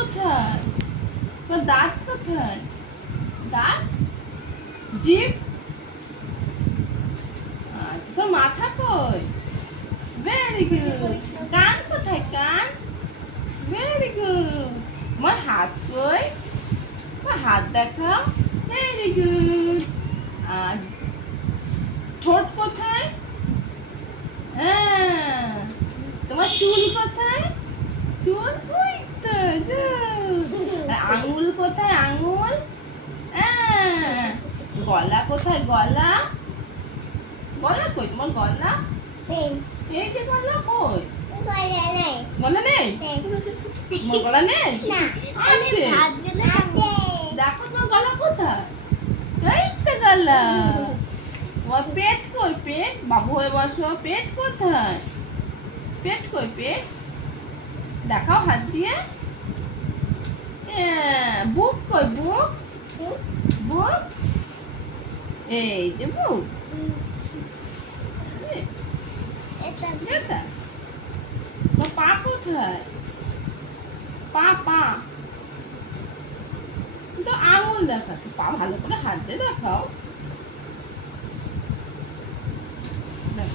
কোথায়? তোমার দাঁত কোথায়? দাঁত, জিভ, আচ্ছা তোর মাথা কই? Very good. কান কোথায়? কান, ভেরি গুড। তোমার হাত কই? তোমার হাত দেখাও, ভেরি গুড। আর ঠোঁট কোথায়? হ্যাঁ। তোমার চুল কোথায়? চুল ওই তো, গুড। আঙুল কোথায়? আঙুল, হ্যাঁ। গলা কোথায়? গলা, গলা কই? তোমার গলা, এই যে গলা কই? গলা নেই? তোমার গলা নেই? আছে। দেখো তোমার গলা কোথায়? এই তো গলা। তোমার পেট কই? পেট, বাবু হয়ে বসো। পেট কোথায়? পেট কই? পেট দেখাও হাত দিয়ে। বুক কই? বুক, বুক, এই যে বুক। তোমার পা কোথায়? পা, পা তো আঙুল দেখাচ্ছে। পা ভালো করে হাত দিয়ে দেখাও। ব্যাস।